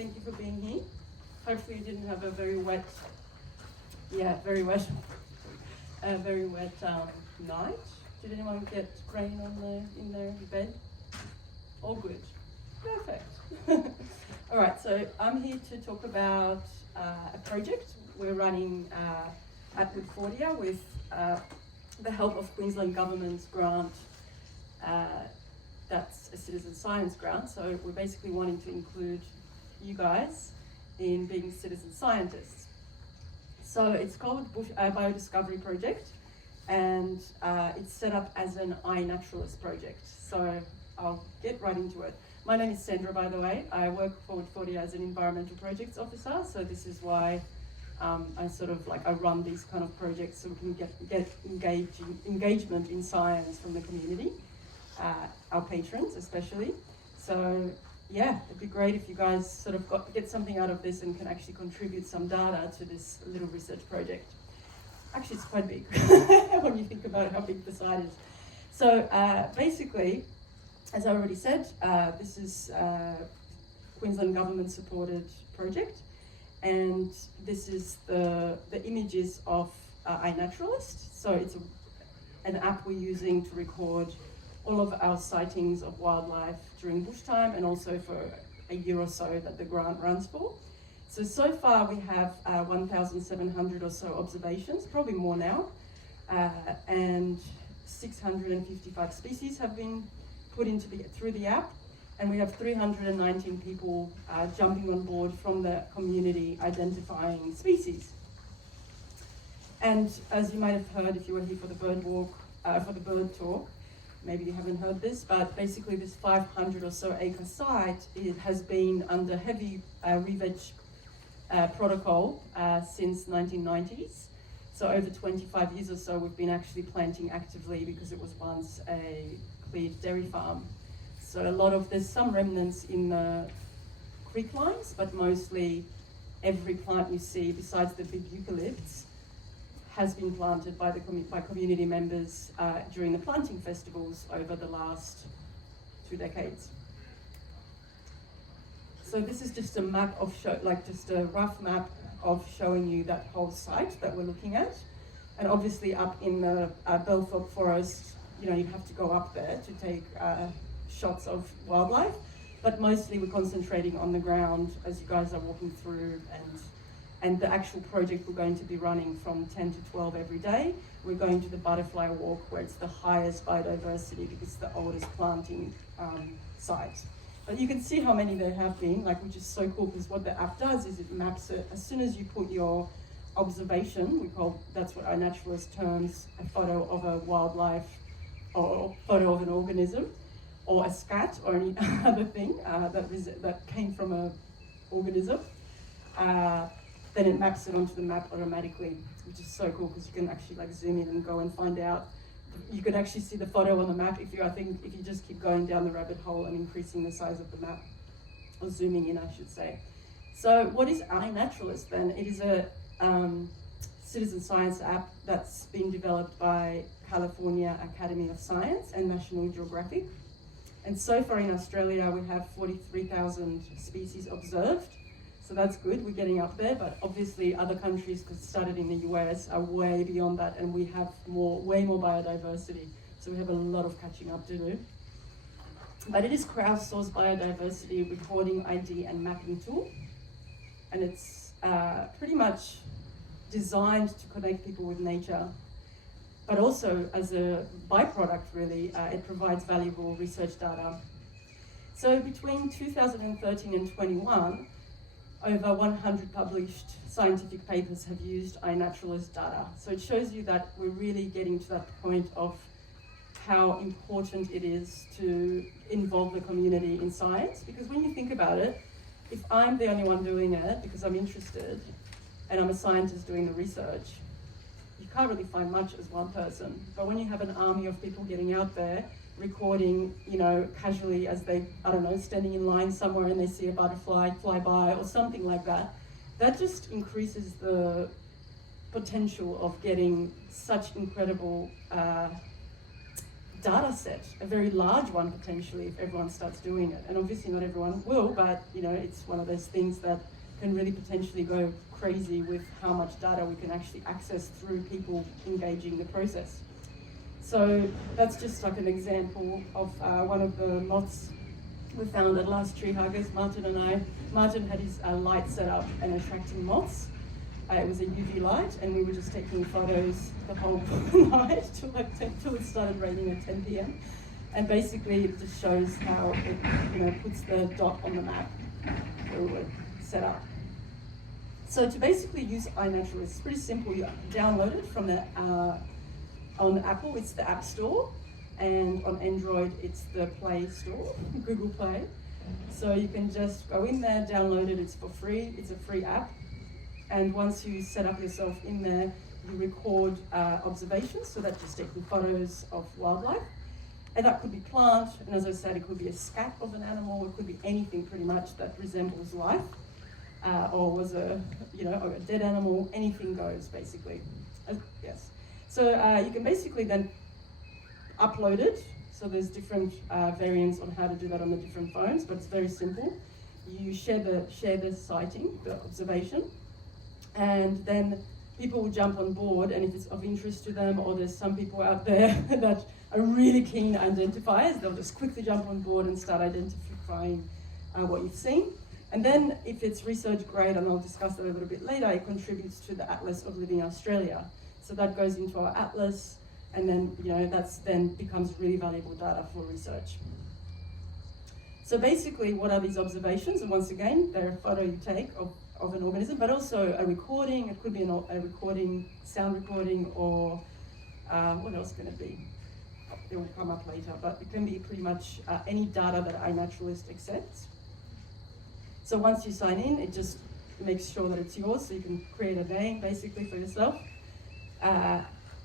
Thank you for being here. Hopefully you didn't have a very wet night. Did anyone get rain in their bed? All good. Perfect. All right, so I'm here to talk about a project we're running at Woodfordia with the help of Queensland Government's grant. That's a citizen science grant, so we're basically wanting to include you guys in being citizen scientists. So it's called BioDiscovery project, and it's set up as an iNaturalist project. So I'll get right into it. My name is Sandra, by the way. I work for Woodfordia as an environmental projects officer, so this is why I run these kind of projects so we can get engagement in science from the community, our patrons especially. So yeah, it'd be great if you guys get something out of this and can actually contribute some data to this little research project. Actually, it's quite big when you think about how big the site is. So basically, as I already said, this is a Queensland government supported project, and this is the images of iNaturalist. So it's an app we're using to record all of our sightings of wildlife during Bushtime, and also for a year or so that the grant runs for. So far we have 1,700 or so observations, probably more now, and 655 species have been put through the app, and we have 319 people jumping on board from the community identifying species. And as you might have heard if you were here for the bird talk, maybe you haven't heard this, but basically this 500 or so acre site, it has been under heavy re-veg protocol since 1990s. So over 25 years or so we've been actually planting actively because it was once a cleared dairy farm. So there's some remnants in the creek lines, but mostly every plant you see besides the big eucalypts has been planted by community members during the planting festivals over the last 2 decades. So this is just a map of just a rough map of showing you that whole site that we're looking at. And obviously up in the Belthorpe Forest, you have to go up there to take shots of wildlife, but mostly we're concentrating on the ground as you guys are walking through, and the actual project we're going to be running from 10 to 12 every day. We're going to the butterfly walk where it's the highest biodiversity because it's the oldest planting site. But you can see how many there have been, which is so cool, because what the app does is it maps it. As soon as you put your observation, that's what iNaturalist terms a photo of a wildlife or photo of an organism, or a scat or any other thing that came from an organism, then it maps it onto the map automatically, which is so cool because you can actually zoom in and go and find out. You could actually see the photo on the map if you just keep going down the rabbit hole and increasing the size of the map, or zooming in, I should say. So what is iNaturalist then? It is a citizen science app that's been developed by California Academy of Science and National Geographic. And so far in Australia, we have 43,000 species observed. So that's good, we're getting up there, but obviously other countries, because it started in the US, are way beyond that, and we have way more biodiversity. So we have a lot of catching up to do. But it is crowdsourced biodiversity recording, ID, and mapping tool. And it's pretty much designed to connect people with nature, but also as a byproduct, really, it provides valuable research data. So between 2013 and 21, over 100 published scientific papers have used iNaturalist data. So it shows you that we're really getting to that point of how important it is to involve the community in science. Because when you think about it, if I'm the only one doing it because I'm interested, and I'm a scientist doing the research, you can't really find much as one person. But when you have an army of people getting out there, recording, casually as they, standing in line somewhere and they see a butterfly fly by or something like that, that just increases the potential of getting such incredible data set, a very large one potentially if everyone starts doing it. And obviously not everyone will, but it's one of those things that can really potentially go crazy with how much data we can actually access through people engaging the process. So that's just like an example of one of the moths we found at Last Tree Huggers, Martin and I. Martin had his light set up and attracting moths. It was a UV light, and we were just taking photos the whole night till it started raining at 10 p.m. And basically it just shows how it puts the dot on the map where we were set up. So to basically use iNaturalist, it's pretty simple. You download it from the on Apple, it's the App Store, and on Android, it's the Play Store, Google Play. So you can just go in there, download it. It's for free. It's a free app. And once you set up yourself in there, you record observations. So that's just taking photos of wildlife. And that could be plant, and as I said, it could be a scat of an animal. It could be anything pretty much that resembles life, or was a dead animal. Anything goes basically. Yes. So you can basically then upload it. So there's different variants on how to do that on the different phones, but it's very simple. You share the sighting, the observation, and then people will jump on board, and if it's of interest to them, or there's some people out there that are really keen identifiers, they'll just quickly jump on board and start identifying what you've seen. And then if it's research grade, and I'll discuss that a little bit later, it contributes to the Atlas of Living Australia. So that goes into our atlas, and then that's then becomes really valuable data for research. So basically, what are these observations? And once again, they're a photo you take of an organism, but also a recording. It could be a recording, sound recording, or what else can it be? It will come up later, but it can be pretty much any data that iNaturalist accepts. So once you sign in, it just makes sure that it's yours, so you can create a name basically for yourself.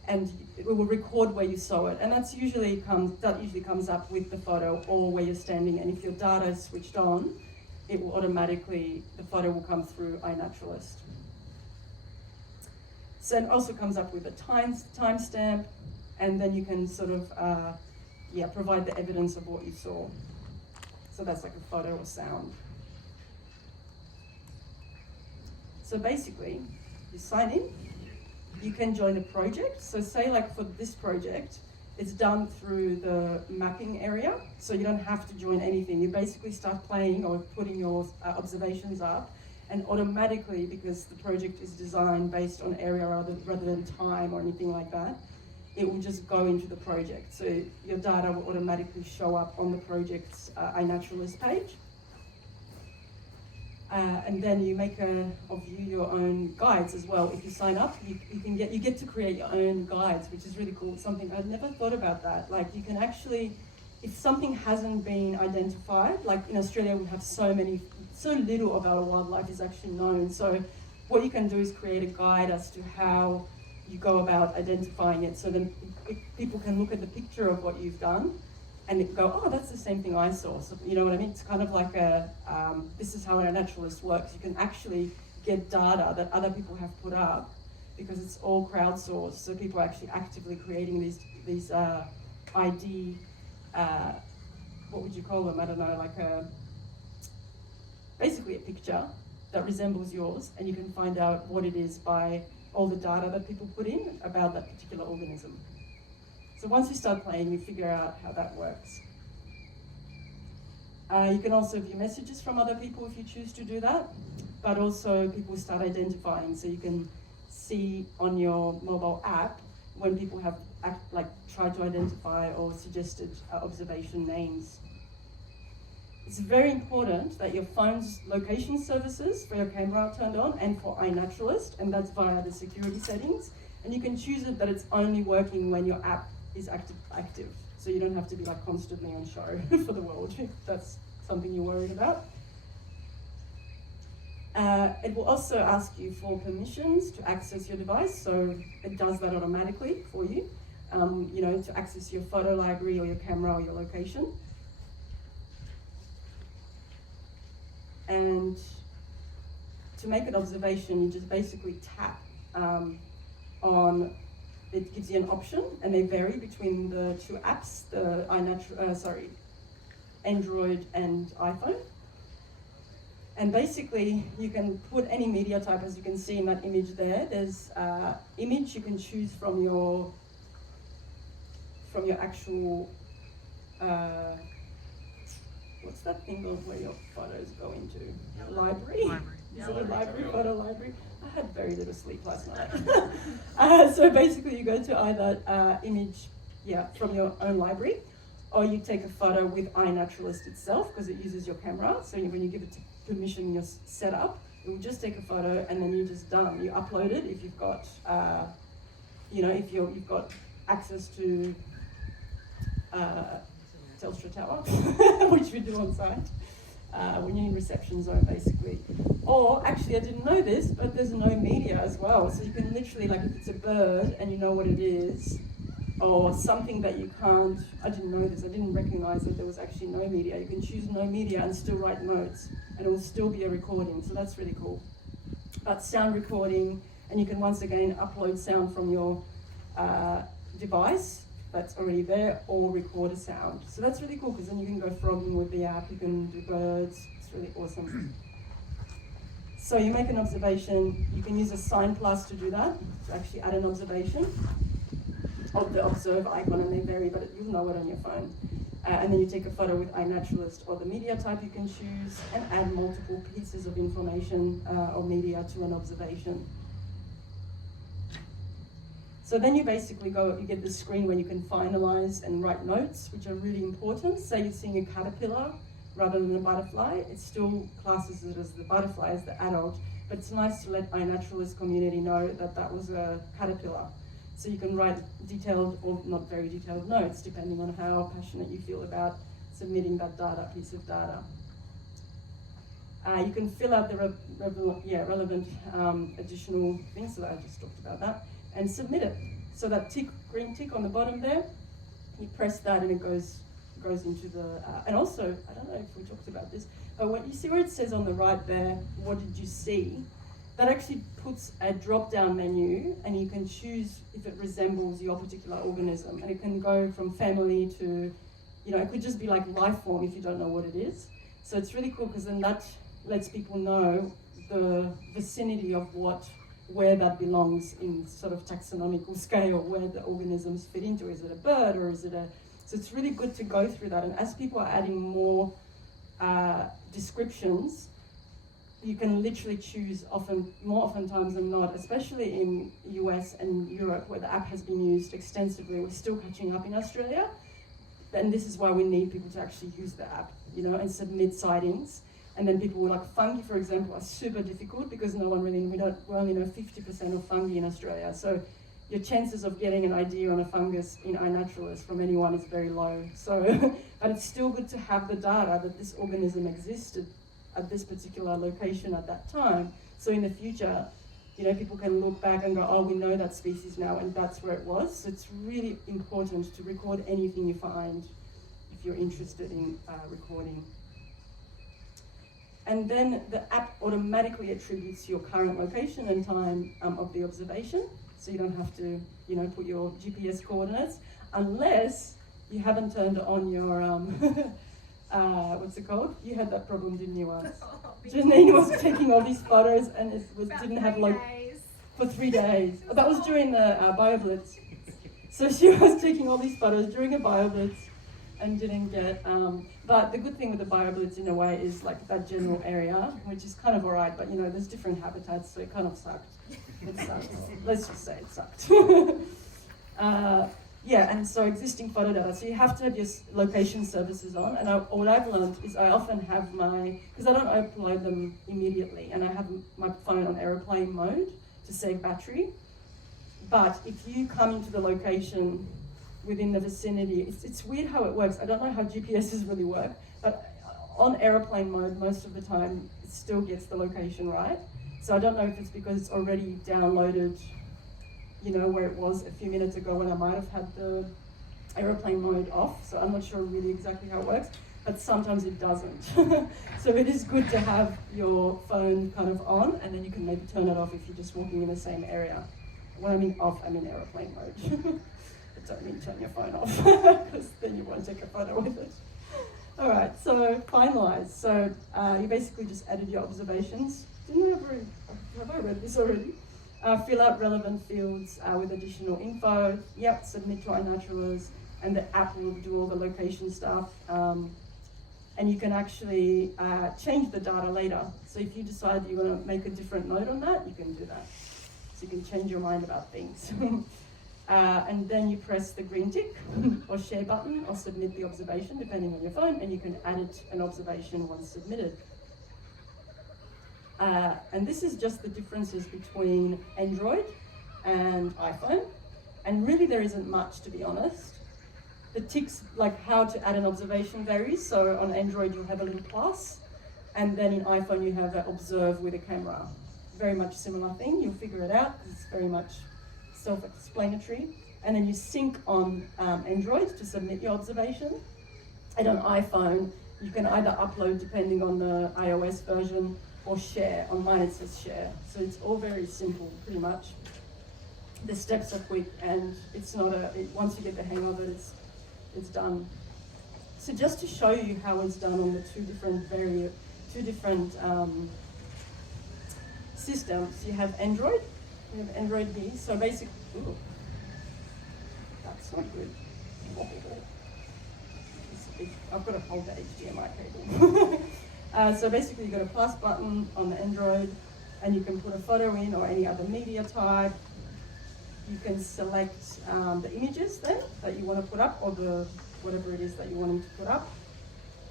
And it will record where you saw it, and that usually comes up with the photo or where you're standing. And if your data is switched on, it will automatically, the photo will come through iNaturalist. So it also comes up with a timestamp, and then you can sort of provide the evidence of what you saw. So that's like a photo or sound. So basically, you sign in. You can join a project. So say like for this project, it's done through the mapping area. So you don't have to join anything. You basically start playing or putting your observations up, and automatically, because the project is designed based on area rather than time or anything like that, it will just go into the project. So your data will automatically show up on the project's iNaturalist page. And then you make your own guides as well. If you sign up, you get to create your own guides, which is really cool. It's something I'd never thought about that. Like you can actually, if something hasn't been identified, like in Australia we have so little of our wildlife is actually known. So what you can do is create a guide as to how you go about identifying it. So then people can look at the picture of what you've done and go, oh, that's the same thing I saw. So you know what I mean? It's kind of like this is how a naturalist works. You can actually get data that other people have put up because it's all crowdsourced. So people are actually actively creating these ID, what would you call them? I don't know, like basically a picture that resembles yours, and you can find out what it is by all the data that people put in about that particular organism. So once you start playing, you figure out how that works. You can also view messages from other people if you choose to do that, but also people start identifying, so you can see on your mobile app when people have tried to identify or suggested observation names. It's very important that your phone's location services for your camera are turned on and for iNaturalist, and that's via the security settings. And you can choose it that it's only working when your app is active. So you don't have to be like constantly on show for the world if that's something you're worried about. It will also ask you for permissions to access your device, so it does that automatically for you, to access your photo library or your camera or your location. And to make an observation, you just basically tap on it gives you an option, and they vary between the two apps, the Android and iPhone. And basically, you can put any media type, as you can see in that image there. There's image you can choose from your actual, what's that thing of where your photos go into? Library? Is it a library, photo library? I had very little sleep last night. So basically you go to either image, from your own library, or you take a photo with iNaturalist itself, because it uses your camera. So when you give it permission, your setup, it will just take a photo, and then you're just done. You upload it if you've got, if you've got access to Telstra Tower, which we do on site, when you're in reception zone, basically. Or actually, I didn't know this, but there's no media as well. So you can literally, like, if it's a bird and you know what it is, or something that you can't, I didn't know this, I didn't recognize that there was actually no media. You can choose no media and still write notes, and it will still be a recording, so that's really cool. But sound recording, and you can once again upload sound from your device that's already there, or record a sound. So that's really cool, because then you can go frogging with the app, you can do birds, it's really awesome. So you make an observation, you can use a sign plus to do that, to actually add an observation of the observe icon, and they vary, but you'll know it on your phone. And then you take a photo with iNaturalist or the media type you can choose, and add multiple pieces of information or media to an observation. So then you basically you get this screen where you can finalize and write notes, which are really important. Say you're seeing a caterpillar rather than a butterfly, it still classes it as the butterfly, as the adult, but it's nice to let iNaturalist community know that that was a caterpillar. So you can write detailed or not very detailed notes, depending on how passionate you feel about submitting that piece of data. You can fill out the relevant additional things, so I just talked about that, and submit it. So that green tick on the bottom there, you press that and it goes into the, and also, I don't know if we talked about this, but when you see where it says on the right there, what did you see? That actually puts a drop-down menu, and you can choose if it resembles your particular organism. And it can go from family to, it could just be like life form if you don't know what it is. So it's really cool, because then that lets people know the vicinity of where that belongs in sort of taxonomical scale, where the organisms fit into. Is it a bird, or is it so it's really good to go through that. And as people are adding more descriptions, you can literally choose more oftentimes than not, especially in US and Europe, where the app has been used extensively. We're still catching up in Australia. And this is why we need people to actually use the app, and submit sightings. And then people like fungi, for example, are super difficult, because we only know 50% of fungi in Australia. So your chances of getting an idea on a fungus in iNaturalist from anyone is very low. So, but it's still good to have the data that this organism existed at this particular location at that time. So in the future, people can look back and go, oh, we know that species now, and that's where it was. So it's really important to record anything you find if you're interested in recording. And then the app automatically attributes your current location and time of the observation. So you don't have to, put your GPS coordinates, unless you haven't turned on your, what's it called? You had that problem, didn't you, once? Janine was taking all these photos, and didn't have for 3 days. Oh, that was during the BioBlitz. So she was taking all these photos during a BioBlitz and didn't get, but the good thing with the BioBlitz in a way is like that general area, which is kind of alright, but there's different habitats, so it kind of sucked. It sucked. Let's just say it sucked. And so existing photo data. So you have to have your location services on. And what I've learned is I often have because I don't upload them immediately, and I have my phone on airplane mode to save battery. But if you come into the location within the vicinity, it's weird how it works. I don't know how GPSs really work, but on airplane mode, most of the time, it still gets the location right. So I don't know if it's because it's already downloaded, where it was a few minutes ago when I might have had the airplane mode off. So I'm not sure really exactly how it works, but sometimes it doesn't. So it is good to have your phone kind of on, and then you can maybe turn it off if you're just walking in the same area. When I mean off, I mean aeroplane mode. I don't mean turn your phone off, because then you won't take a photo with it. All right, so finalize. So you basically just added your observations. Have I read this already? Fill out relevant fields with additional info. Yep, submit to iNaturalist, and the app will do all the location stuff. And you can actually change the data later. So if you decide you want to make a different note on that, you can do that. So you can change your mind about things. And then you press the green tick or share button or submit the observation, depending on your phone, and you can add it an observation once submitted. And this is just the differences between Android and iPhone. And really there isn't much, to be honest. The ticks, like how to add an observation varies. So on Android you'll have a little plus, and then in iPhone you have observe with a camera. Very much similar thing, you'll figure it out because it's very much self-explanatory. And then you sync on Android to submit your observation. And on iPhone, you can either upload depending on the iOS version or share. On mine it says share. So it's all very simple, pretty much. The steps are quick, and it's not once you get the hang of it, it's done. So just to show you how it's done on the two different systems, you have Android. We have Android B. So basically, that's not good. I've got to hold the HDMI cable. So basically, you've got a plus button on the Android, and you can put a photo in or any other media type. You can select the images then that you want to put up, or the whatever it is that you're wanting to put up,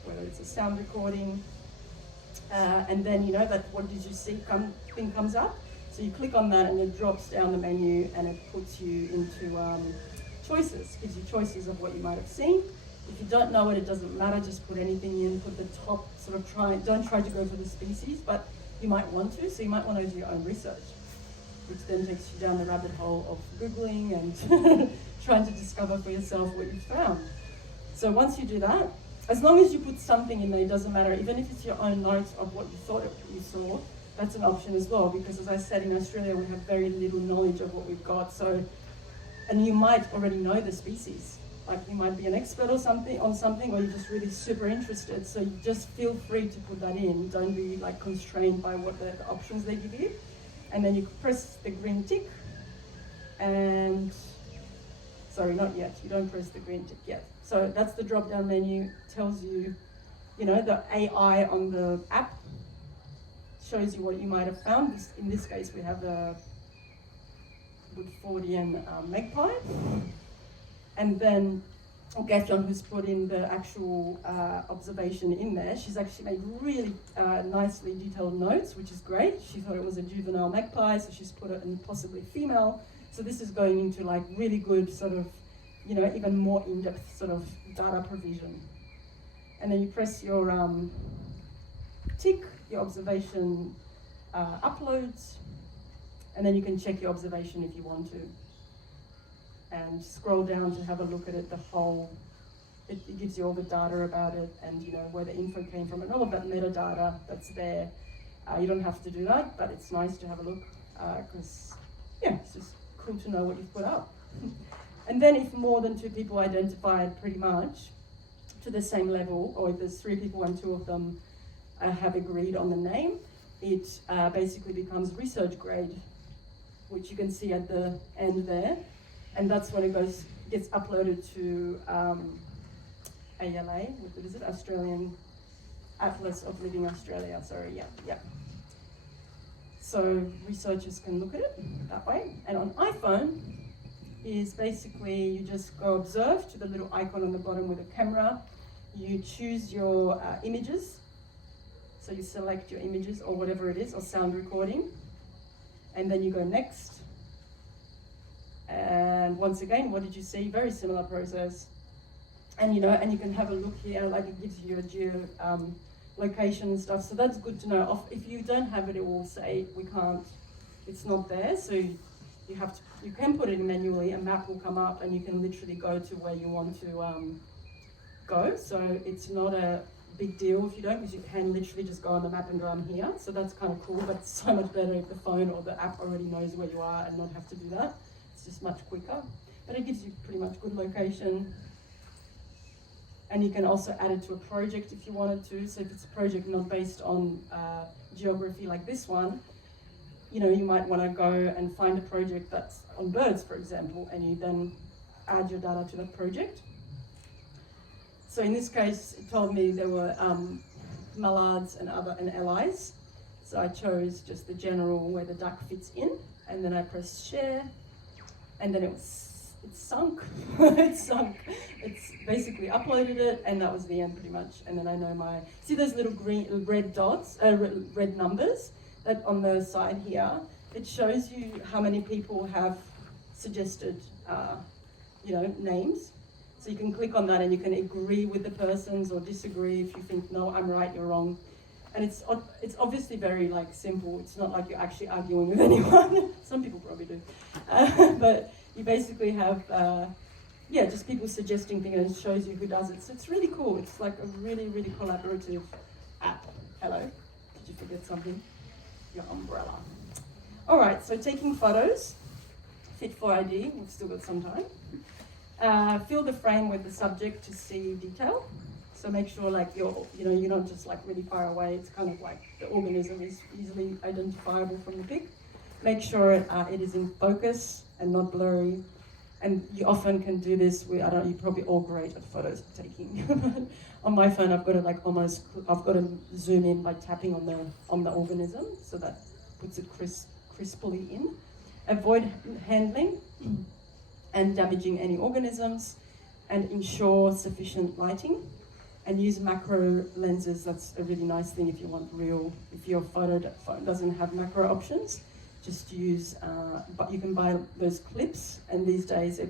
whether it's a sound recording. And then that what did you see thing comes up. So you click on that and it drops down the menu and it puts you into choices, gives you choices of what you might have seen. If you don't know it doesn't matter, just put anything in, put the top, don't try to go for the species, but you might want to, so you might want to do your own research, which then takes you down the rabbit hole of Googling and trying to discover for yourself what you found. So once you do that, as long as you put something in there, it doesn't matter, even if it's your own note of what you thought you saw, that's an option as well, because as I said, in Australia we have very little knowledge of what we've got, and you might already know the species. Like you might be an expert or something, or you're just really super interested, so you just feel free to put that in. Don't be like constrained by what the options they give you. And then you press the green tick, and, sorry, not yet, you don't press the green tick yet. So that's the drop-down menu, tells you, the AI on the app shows you what you might have found. In this case, we have a Woodfordia magpie. And then Gathon, who's put in the actual observation in there, she's actually made really nicely detailed notes, which is great. She thought it was a juvenile magpie, so she's put it in possibly female. So this is going into like really good sort of, even more in-depth sort of data provision. And then you press your tick, your observation uploads, and then you can check your observation if you want to. And scroll down to have a look at it, it gives you all the data about it and where the info came from and all of that metadata that's there. You don't have to do that, but it's nice to have a look because it's just cool to know what you've put up. And then if more than 2 people identified pretty much to the same level, or if there's 3 people and 2 of them have agreed on the name, it basically becomes research grade, which you can see at the end there. And that's when it gets uploaded to ALA, what is it? Australian Atlas of Living Australia, sorry, yeah. So researchers can look at it that way. And on iPhone is basically you just go observe to the little icon on the bottom with a camera. You choose your images. So you select your images or whatever it is, or sound recording. And then you go next. And once again, what did you see? Very similar process. And and you can have a look here, like it gives you a geo location and stuff. So that's good to know. If you don't have it, it will say we can't. It's not there. So you can put it in manually. A map will come up, and you can literally go to where you want to go. So it's not a big deal if you don't, because you can literally just go on the map and go, I'm here. So that's kind of cool. But it's so much better if the phone or the app already knows where you are and not have to do that. It's just much quicker, but it gives you pretty much good location. And you can also add it to a project if you wanted to. So if it's a project not based on geography like this one, you know, you might want to go and find a project that's on birds, for example, and you then add your data to that project. So in this case, it told me there were mallards and allies. So I chose just the general where the duck fits in, and then I pressed share, and then it sunk. It sunk. It's basically uploaded it, and that was the end pretty much. And then I know see those little red dots, red numbers that on the side here. It shows you how many people have suggested, names. So you can click on that, and you can agree with the persons or disagree if you think, no, I'm right, you're wrong. And it's obviously very simple. It's not like you're actually arguing with anyone. Some people probably do, but you basically have just people suggesting things, and it shows you who does it. So it's really cool. It's like a really, really collaborative app. Hello, did you forget something? Your umbrella. All right, so taking photos, fit for ID. We've still got some time. Fill the frame with the subject to see detail. So make sure you're not just really far away. It's kind of like the organism is easily identifiable from the pic. Make sure it is in focus and not blurry. And you often can do this with, you're probably all great at photos taking. On my phone, I've got to I've got to zoom in by tapping on the organism, so that puts it crisply in. Avoid handling and damaging any organisms, and ensure sufficient lighting. And use macro lenses. That's a really nice thing if you want if your phone doesn't have macro options, just use, but you can buy those clips, and these days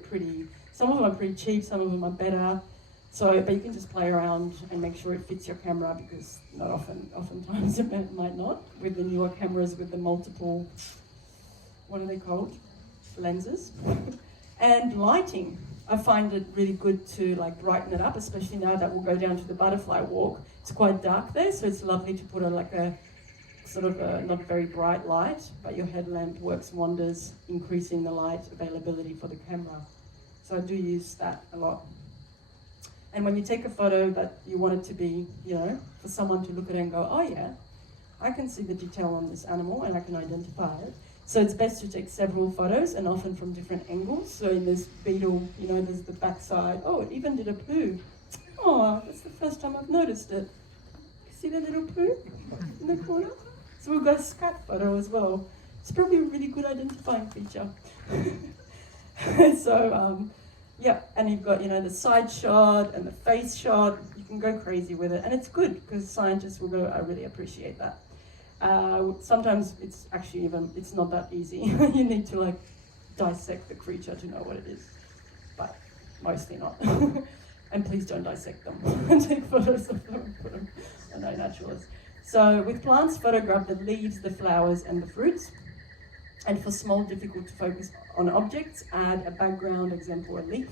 some of them are pretty cheap, some of them are better. But you can just play around and make sure it fits your camera, because oftentimes it might not, with the newer cameras with the multiple, what are they called? Lenses. And lighting. I find it really good to brighten it up, especially now that we'll go down to the butterfly walk. It's quite dark there, so it's lovely to put a sort of a not very bright light, but your headlamp works wonders, increasing the light availability for the camera. So I do use that a lot. And when you take a photo that you want it to be, for someone to look at it and go, oh yeah, I can see the detail on this animal and I can identify it. So it's best to take several photos, and often from different angles. So in this beetle, there's the backside. Oh, it even did a poo. Oh, that's the first time I've noticed it. See the little poo in the corner? So we've got a scat photo as well. It's probably a really good identifying feature. And you've got, the side shot and the face shot. You can go crazy with it. And it's good, because scientists will go, I really appreciate that. Sometimes it's actually it's not that easy. You need to dissect the creature to know what it is, but mostly not. And please don't dissect them. Take photos of them and put them on iNaturalist. So with plants, photograph the leaves, the flowers, and the fruits. And for small, difficult to focus on objects, add a background, example, a leaf.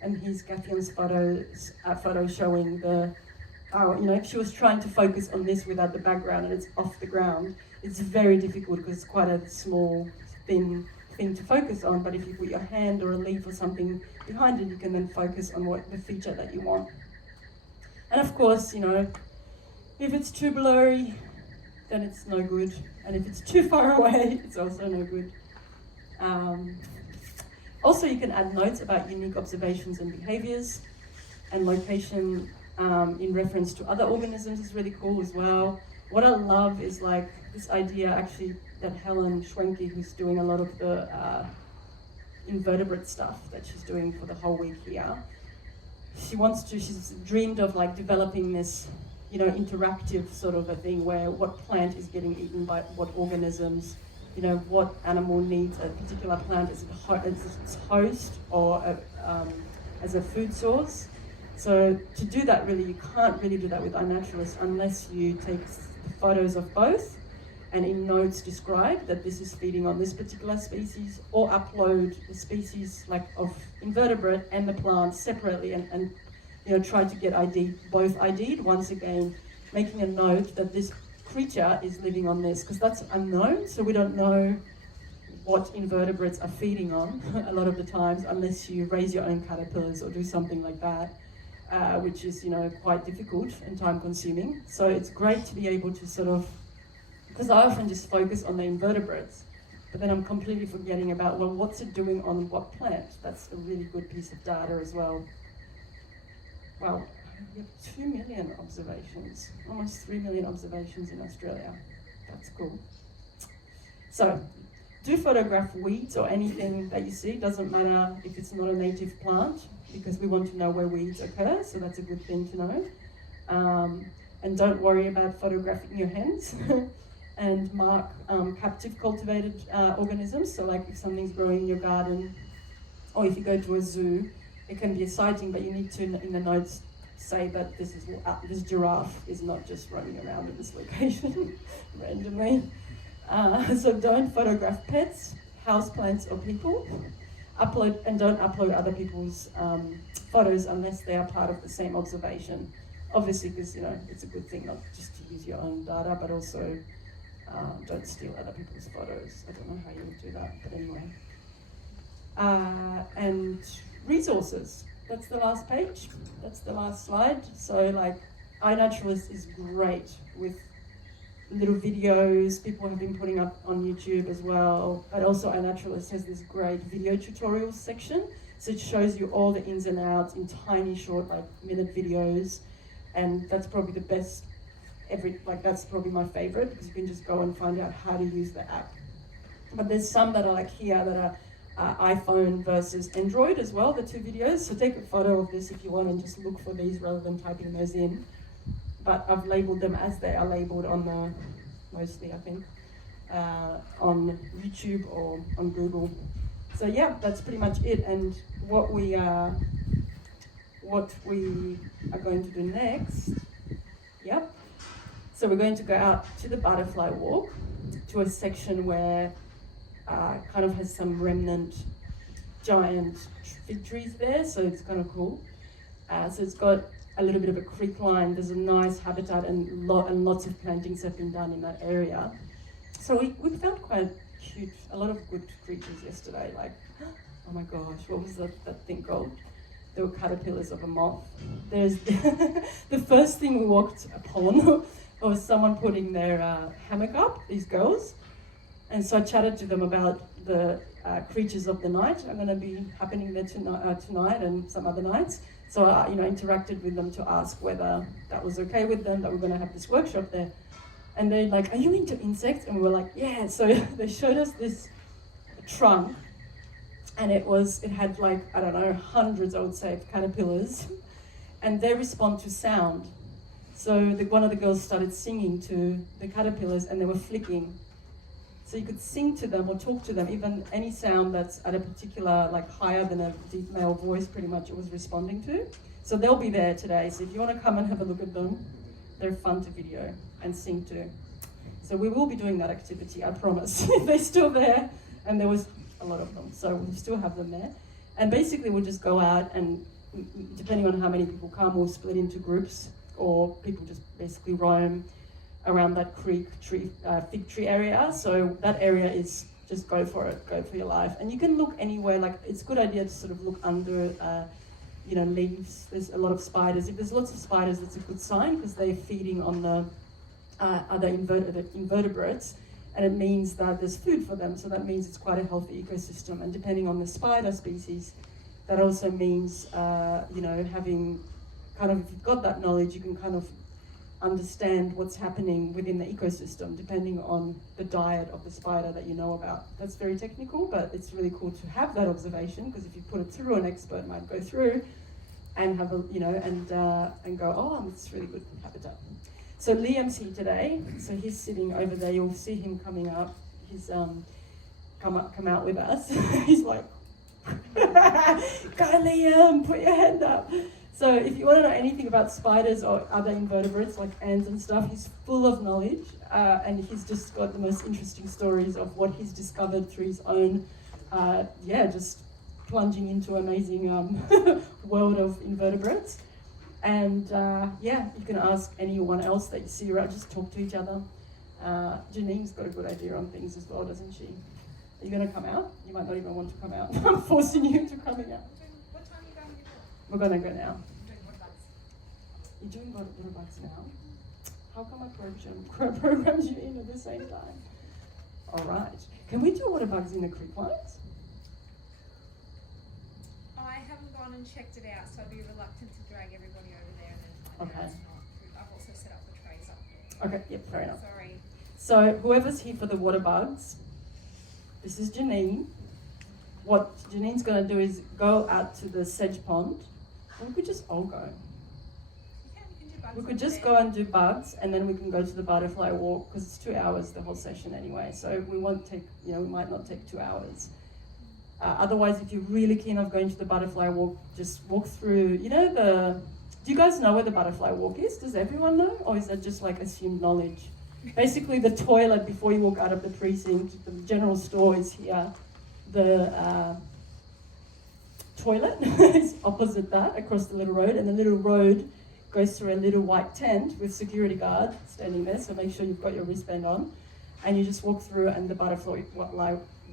And here's Gathion's photo showing if she was trying to focus on this without the background and it's off the ground, it's very difficult because it's quite a small, thin thing to focus on. But if you put your hand or a leaf or something behind it, you can then focus on the feature that you want. And of course, if it's too blurry, then it's no good. And if it's too far away, it's also no good. Also, you can add notes about unique observations and behaviors, and location in reference to other organisms is really cool as well. What I love is this idea actually that Helen Schwenke, who's doing a lot of the invertebrate stuff that she's doing for the whole week here, she's dreamed of developing this, interactive sort of a thing where what plant is getting eaten by what organisms, what animal needs a particular plant as its host or as a food source. So to do that, really, you can't really do that with iNaturalist unless you take photos of both and in notes describe that this is feeding on this particular species, or upload the species of invertebrate and the plant separately and try to get both ID'd. Once again, making a note that this creature is living on this, because that's unknown, so we don't know what invertebrates are feeding on a lot of the times, unless you raise your own caterpillars or do something like that, which is, quite difficult and time consuming. So it's great to be able to sort of, because I often just focus on the invertebrates, but then I'm completely forgetting about, well, what's it doing on what plant? That's a really good piece of data as well. Wow, we have 2 million observations, almost 3 million observations in Australia. That's cool. So, do photograph weeds or anything that you see. Doesn't matter if it's not a native plant, because we want to know where weeds occur, so that's a good thing to know. And don't worry about photographing your hens. And mark captive cultivated organisms. So like if something's growing in your garden, or if you go to a zoo, it can be a sighting, but you need to, in the notes, say that this giraffe is not just roaming around in this location randomly. So don't photograph pets, houseplants, or people. Don't upload other people's photos unless they are part of the same observation. Obviously, because it's a good thing not just to use your own data, but also don't steal other people's photos. I don't know how you would do that, but anyway. And resources. That's the last page. That's the last slide. So like, iNaturalist is great with little videos. People have been putting up on YouTube as well. But also iNaturalist has this great video tutorials section. So it shows you all the ins and outs in tiny short, like minute videos. And that's probably the best. That's probably my favorite, because you can just go and find out how to use the app. But there's some that are like here that are iPhone versus Android as well, the two videos. So take a photo of this if you want and just look for these rather than typing those in. But I've labeled them as they are labeled on mostly I think, on YouTube or on Google. So yeah, that's pretty much it. And what we are going to do next, yep. So we're going to go out to the butterfly walk, to a section where kind of has some remnant giant fig trees there, so it's kind of cool. So it's got a little bit of a creek line. There's a nice habitat and lots of plantings have been done in that area. So we found quite cute, a lot of good creatures yesterday, like, oh my gosh, what was that thing called? There were caterpillars of a moth. There's the first thing we walked upon was someone putting their hammock up, these girls. And so I chatted to them about the creatures of the night. I'm going to be happening there tonight and some other nights. So I interacted with them to ask whether that was okay with them, that we're going to have this workshop there. And they're like, are you into insects? And we were like, yeah. So they showed us this trunk, and it had like, I don't know, hundreds, I would say, of caterpillars. And they respond to sound. So one of the girls started singing to the caterpillars, and they were flicking. So you could sing to them or talk to them, even any sound that's at a particular, like higher than a deep male voice, pretty much it was responding to. So they'll be there today. So if you want to come and have a look at them, they're fun to video and sing to. So we will be doing that activity, I promise. They're still there, and there was a lot of them. So we still have them there. And basically we'll just go out and, depending on how many people come, we'll split into groups, or people just basically roam around that fig tree area. So that area is just go for it, go for your life. And you can look anywhere, like it's a good idea to sort of look under leaves. There's a lot of spiders. If there's lots of spiders, that's a good sign, because they're feeding on the other invertebrates, and it means that there's food for them. So that means it's quite a healthy ecosystem. And depending on the spider species, that also means, having kind of, if you've got that knowledge, you can kind of understand what's happening within the ecosystem depending on the diet of the spider that you know about. That's very technical, but it's really cool to have that observation, because if you put it through, an expert might go through and have and go, oh, it's really good habitat. So Liam's here today, so he's sitting over there. You'll see him coming up. He's come out with us. He's like, go Liam, put your hand up. So if you want to know anything about spiders or other invertebrates like ants and stuff, he's full of knowledge, and he's just got the most interesting stories of what he's discovered through his own, just plunging into amazing world of invertebrates. And you can ask anyone else that you see around, just talk to each other. Janine's got a good idea on things as well, doesn't she? Are you going to come out? You might not even want to come out. I'm forcing you to come out. What time are you going to go? We're going to go now. Doing water bugs. You're doing water bugs now? How come I programmed you in at the same time? All right. Can we do water bugs in the creek lines? I haven't gone and checked it out, so I'd be reluctant to drag everybody over there and then find out Okay. it's not. I've also set up the trays up there. Okay, yep, fair enough. Sorry. So whoever's here for the water bugs, this is Janine. What Janine's going to do is go out to the sedge pond. Or we could just all go. You can do bugs We could over just there. go and do bugs, and then we can go to the butterfly walk, because it's 2 hours the whole session anyway. So we won't take, we might not take 2 hours. Otherwise, if you're really keen on going to the butterfly walk, just walk through, do you guys know where the butterfly walk is? Does everyone know? Or is that just like assumed knowledge? Basically, the toilet before you walk out of the precinct, the general store is here. The toilet is opposite that, across the little road, and the little road goes through a little white tent with security guard standing there, so make sure you've got your wristband on. And you just walk through, and the butterfly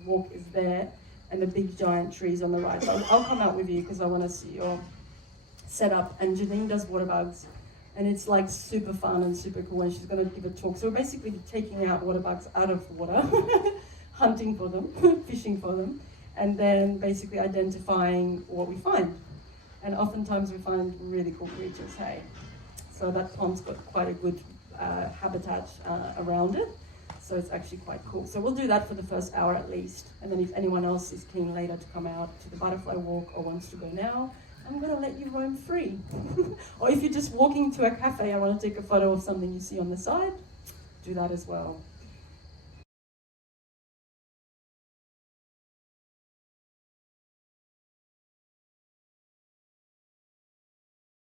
walk is there, and the big giant trees on the right. So I'll come out with you because I want to see your setup. And Janine does water bugs, and it's like super fun and super cool, and she's going to give a talk. So we're basically taking out water bugs out of the water, hunting for them, fishing for them, and then basically identifying what we find. And oftentimes we find really cool creatures, hey. So that pond's got quite a good habitat around it. So it's actually quite cool. So we'll do that for the first hour at least. And then if anyone else is keen later to come out to the butterfly walk or wants to go now, I'm going to let you roam free. Or if you're just walking to a cafe, I want to take a photo of something you see on the side, do that as well.